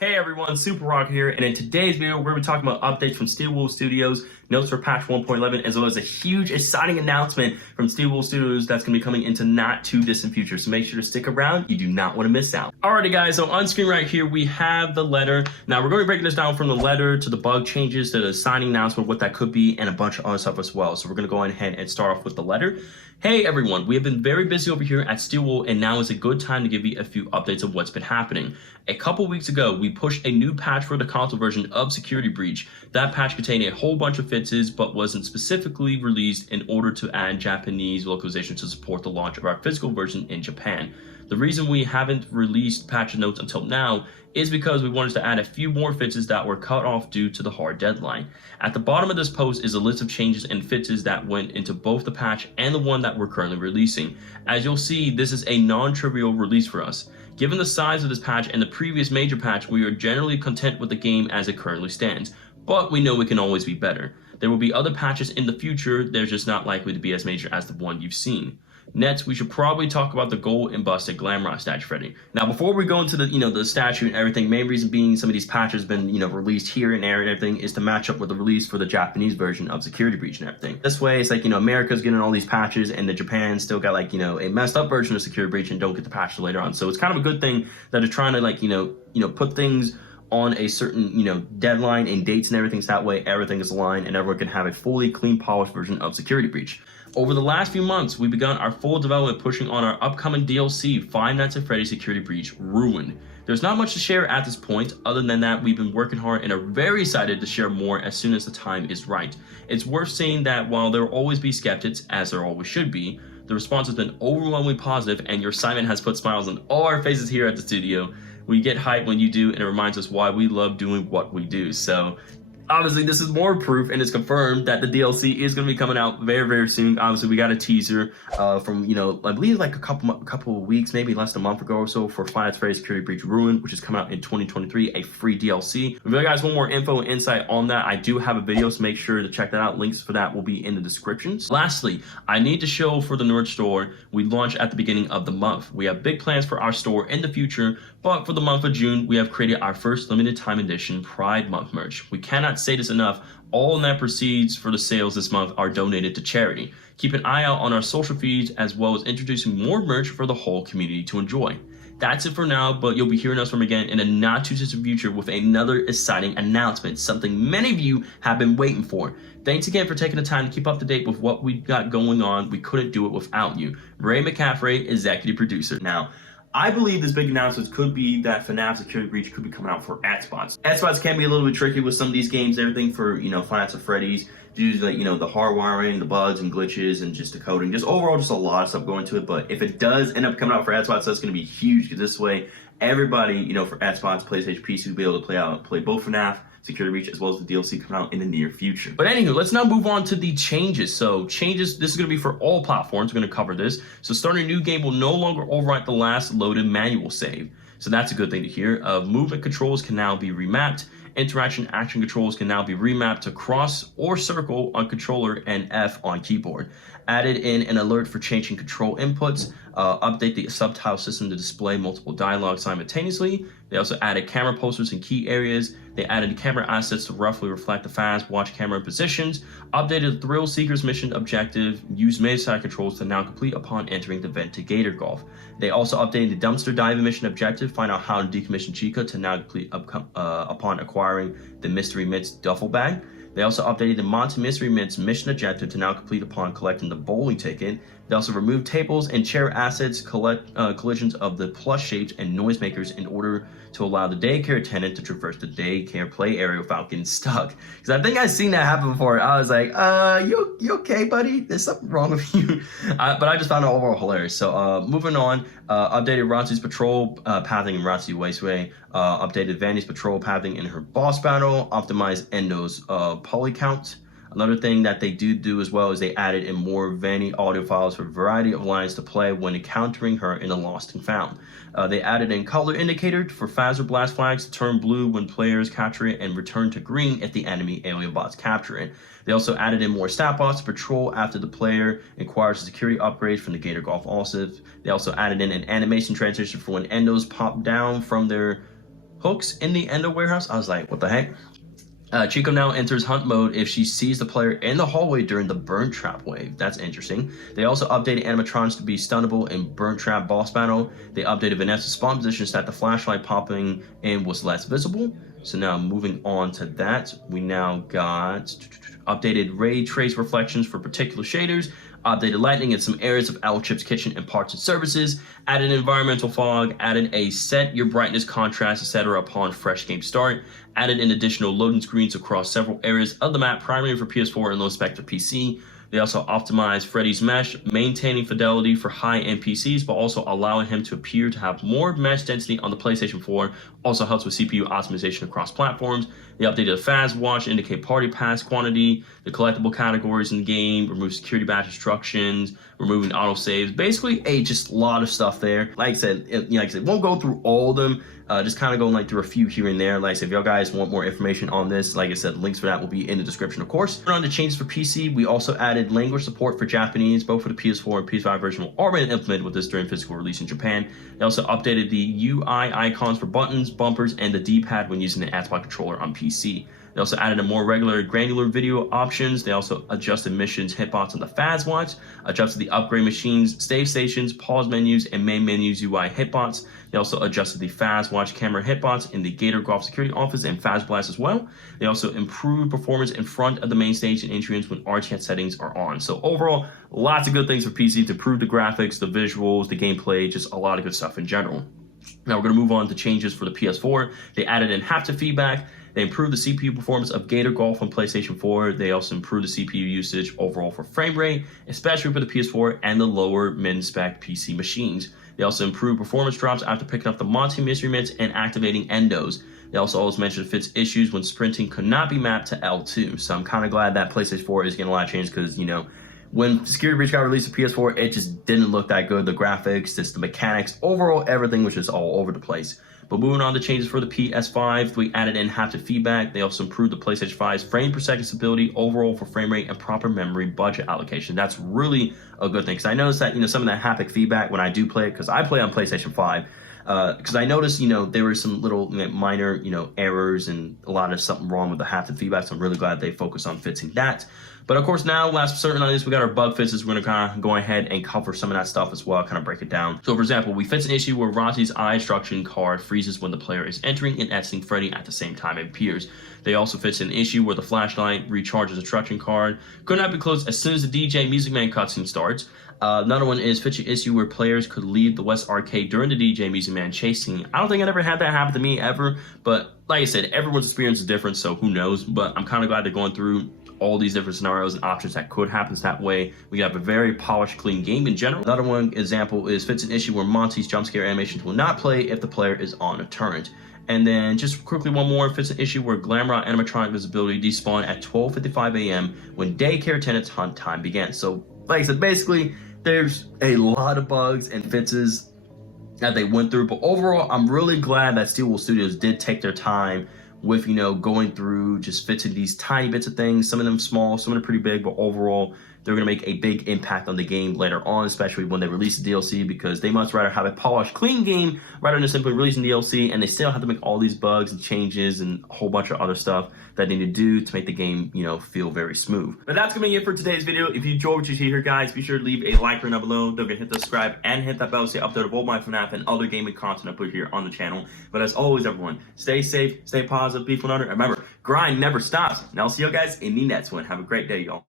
Hey everyone, Super Rock here, and in today's video, we're going to be talking about updates from FNAFSB Studios, notes for patch 1.11, as well as a huge, exciting announcement from FNAFSB Studios that's going to be coming into not too distant future, so make sure to stick around. You do not want to miss out. Alrighty guys, so on screen right here, we have the letter. Now, we're going to be breaking this down from the letter to the bug changes to the signing announcement, what that could be, and a bunch of other stuff as well. So we're going to go ahead and start off with the letter. Hey everyone, we have been very busy over here at FNAFSB, and now is a good time to give you a few updates of what's been happening. A couple weeks ago, we pushed a new patch for the console version of Security Breach. That patch contained a whole bunch of fixes, but wasn't specifically released in order to add Japanese localization to support the launch of our physical version in Japan. The reason we haven't released patch notes until now is because we wanted to add a few more fixes that were cut off due to the hard deadline. At the bottom of this post is a list of changes and fixes that went into both the patch and the one that we're currently releasing. As you'll see, this is a non-trivial release for us. Given the size of this patch and the previous major patch, we are generally content with the game as it currently stands, but we know it can always be better. There will be other patches in the future, they're just not likely to be as major as the one you've seen. Next, we should probably talk about the gold and busted RoxanneWolf. Now, before we go into the statue and everything, main reason being some of these patches have been released here and there and everything is to match up with the release for the Japanese version of Security Breach and everything. This way, it's like America's getting all these patches and the Japan still got a messed up version of Security Breach and don't get the patch later on. So it's kind of a good thing that they're trying to put things on a certain deadline and dates and everything, so that way everything is aligned and everyone can have a fully clean, polished version of Security Breach. Over the last few months, we've begun our full development pushing on our upcoming DLC, FiveNightsatFreddys Security Breach Ruined. There's not much to share at this point, other than that we've been working hard and are very excited to share more as soon as the time is right. It's worth saying that while there will always be skeptics, as there always should be, the response has been overwhelmingly positive and your excitement has put smiles on all our faces here at the studio. We get hyped when you do, and it reminds us why we love doing what we do. So obviously, this is more proof, and it's confirmed that the DLC is going to be coming out very, very soon. Obviously, we got a teaser from, I believe like a couple of weeks, maybe less than a month ago or so, for FNAFSB Security Breach Ruined, which is coming out in 2023, a free DLC. If you guys want more info and insight on that, I do have a video, so make sure to check that out. Links for that will be in the descriptions. Lastly, I need to show for the Nerd Store, we launch at the beginning of the month. We have big plans for our store in the future, but for the month of June, we have created our first limited time edition Pride Month merch. We cannot say this enough, all net proceeds for the sales this month are donated to charity. Keep an eye out on our social feeds as well as introducing more merch for the whole community to enjoy. That's it for now, but you'll be hearing us from again in a not too distant future with another exciting announcement, something many of you have been waiting for. Thanks again for taking the time to keep up to date with what we've got going on. We couldn't do it without you. Ray McCaffrey, executive producer. Now, I believe this big announcement could be that FNAF Security Breach could be coming out for ad-spots. Ad-spots can be a little bit tricky with some of these games, everything for, FNAFSB, due to the hardwiring, the bugs and glitches, and just the coding. Just overall, just a lot of stuff going to it. But if it does end up coming out for ad-spots, that's going to be huge, because this way, everybody, for ad-spots, PlayStation PC will be able to play both FNAF Security Breach as well as the DLC coming out in the near future. But anywho, let's now move on to the changes. So changes, this is going to be for all platforms. We're going to cover this. So starting a new game will no longer overwrite the last loaded manual save. So that's a good thing to hear. Movement controls can now be remapped. Interaction action controls can now be remapped to cross or circle on controller and F on keyboard. Added in an alert for changing control inputs. Update the subtitle system to display multiple dialogue simultaneously. They also added camera posters in key areas. They added camera assets to roughly reflect the fast watch camera positions. Updated the Thrill Seekers mission objective. Use mid-side controls to now complete upon entering the Ventigator Gulf. They also updated the dumpster diving mission objective. Find out how to decommission Chica to now complete upon acquiring the Mystery Mitts duffel bag. They also updated the Monty Mystery Mitts mission objective to now complete upon collecting the bowling ticket. They also removed tables and chair assets, collisions of the plush shapes and noisemakers in order to allow the daycare attendant to traverse the daycare play area without getting stuck. Because I think I've seen that happen before. I was like, you okay, buddy? There's something wrong with you. But I just found it overall hilarious. So moving on, updated Rotsy's patrol pathing in Rotsy Wasteway. Updated Vandy's patrol pathing in her boss battle. Optimized Endo's poly count. Another thing that they do as well is they added in more Vanny audio files for a variety of lines to play when encountering her in a Lost and Found. They added in color indicator for Phaser blast flags to turn blue when players capture it and return to green if the enemy alien bots capture it. They also added in more stat bots to patrol after the player acquires a security upgrade from the Gator Golf offensive. They also added in an animation transition for when endos pop down from their hooks in the Endo warehouse. I was like, what the heck? Chico now enters hunt mode if she sees the player in the hallway during the burn trap wave. That's interesting. They also updated animatronics to be stunnable in burn trap boss battle. They updated Vanessa's spawn position so that the flashlight popping in was less visible. So now moving on to that, we now got updated ray trace reflections for particular shaders, updated lighting in some areas of Owl Chip's kitchen and parts and services, added environmental fog, added a set your brightness, contrast, etc. upon fresh game start, added in additional loading screens across several areas of the map, primarily for PS4 and low spec for PC. They also optimized Freddy's mesh, maintaining fidelity for high-end PCs, but also allowing him to appear to have more mesh density on the PlayStation 4. Also helps with CPU optimization across platforms. They updated the FAS watch to indicate party pass quantity, the collectible categories in the game, remove security badge instructions, removing autosaves. Basically, just a lot of stuff there. Like I said, won't go through all of them. Just kind of going through a few here and there. Like I said, if y'all guys want more information on this, like I said, links for that will be in the description, of course. On the changes for PC, we also added language support for Japanese, both for the PS4 and PS5 version will already implemented with this during physical release in Japan. They also updated the UI icons for buttons, bumpers, and the D-pad when using the Xbox controller on PC. They also added a more regular granular video options. They also adjusted missions hitbox on the FAS watch, adjusted the upgrade machines, save stations, pause menus, and main menus UI hitbox. They also adjusted the FAS watch camera hitbox in the Gator Golf security office and FAS Blast as well. They also improved performance in front of the main stage and entrance when RTS settings are on. So overall, lots of good things for PC to improve the graphics, the visuals, the gameplay, just a lot of good stuff in general. Now we're going to move on to changes for the PS4. They added in haptic feedback. They improved the CPU performance of Gator Golf on PlayStation 4. They also improved the CPU usage overall for frame rate, especially for the PS4 and the lower min-spec PC machines. They also improved performance drops after picking up the Monty mystery mitts and activating endos. They also always mentioned fixed issues when sprinting could not be mapped to L2. So I'm kind of glad that PlayStation 4 is getting a lot of change because, you know, when Security Breach got released to PS4, it just didn't look that good. The graphics, just the mechanics, overall, everything was just all over the place. But moving on to changes for the PS5, we added in haptic feedback. They also improved the PlayStation 5's frame per second stability overall for frame rate and proper memory budget allocation. That's really a good thing because I noticed that, you know, some of that haptic feedback when I do play it, because I play on PlayStation 5, because I noticed, you know, there were some little minor, you know, errors and a lot of something wrong with the haptic feedback. So I'm really glad they focused on fixing that. But of course, now, last but certainly not least, we got our bug fixes. We're going to kind of go ahead and cover some of that stuff as well, kind of break it down. So for example, we fixed an issue where Roxy's eye instruction card freezes when the player is entering and exiting Freddy at the same time it appears. They also fixed an issue where the flashlight recharges the instruction card. Could not be closed as soon as the DJ Music Man cutscene starts. Another one is fixing an issue where players could leave the West Arcade during the DJ Music Man chase scene. I don't think I'd ever had that happen to me ever, but like I said, everyone's experience is different, so who knows? But I'm kind of glad they're going through all these different scenarios and options that could happen that way. We have a very polished, clean game in general. Another one example is fits an issue where Monty's jump scare animations will not play if the player is on a turret. And then just quickly one more, fits an issue where Glamrock animatronic visibility despawn at 12:55 a.m. when daycare tenants hunt time begins. So like I said, basically there's a lot of bugs and fixes that they went through, but overall I'm really glad that Steelwool Studios did take their time with, you know, going through just fixing these tiny bits of things, some of them small, some of them pretty big, but overall they're going to make a big impact on the game later on, especially when they release the DLC, because they must rather have a polished, clean game rather than simply releasing DLC, and they still have to make all these bugs and changes and a whole bunch of other stuff that they need to do to make the game, you know, feel very smooth. But that's going to be it for today's video. If you enjoyed what you see here, guys, be sure to leave a like right down below. Don't forget to hit the subscribe and hit that bell to stay updated of all my FNAF and other gaming content I put here on the channel. But as always, everyone, stay safe, stay positive, be fun under, and remember, grind never stops. And I'll see you guys in the next one. Have a great day, y'all.